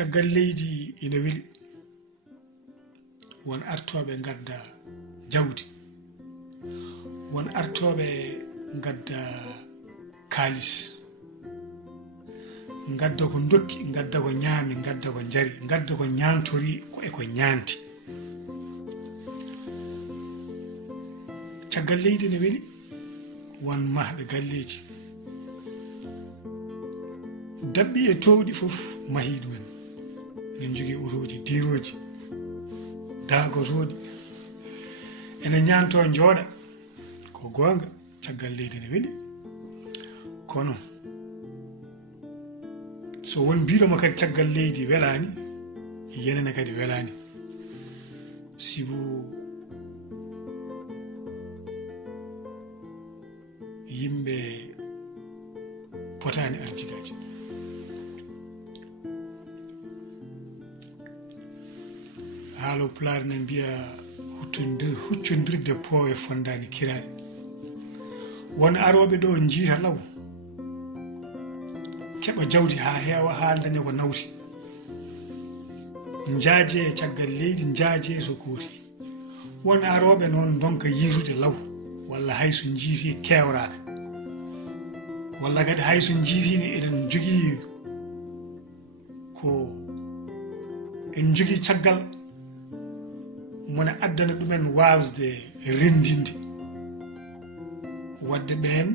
caggal leydi ina weli won artoɓe gadda jawdi won artoɓe gadda kalis gadda ko dokki gadda ko ñaami gadda ko jari gadda ko ñantori ko e ko ñanti caggal leydi ne weli won mahɓe galleji dabɓi e towɗi fof mahi ɗumen enen jogui otoji diroji dagotoɗi ene ñanto jooɗa ko gonga caggal leydi ne weli kono so won mbiɗoma kadi caggal leydi welani yenene kadi welani sibu yimɓe potani arjigaji haalo pulaar ne mbiya huccodirde poowe fondani kiraɗe won aroɓe ɗo jiita law keɓa jawdi ha heewa ha daña ko nawti jaaje caggal leydi jaaje so kooti won aroɓe noon donka yiitude law walla hayso jiiti kewraka walla kadi hayso jiitini eɗen jogii ko en jogii caggal mone addana ɗumen wasde rendinde wadde ɓen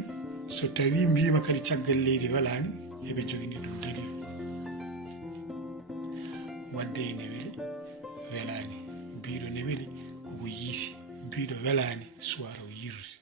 so tawi mbima kadi caggal leydi welani eɓe jogini ɗum dalil wadde ene weli welani mbiɗo ne weli koko yiiti mbiɗo welani suwara o yirude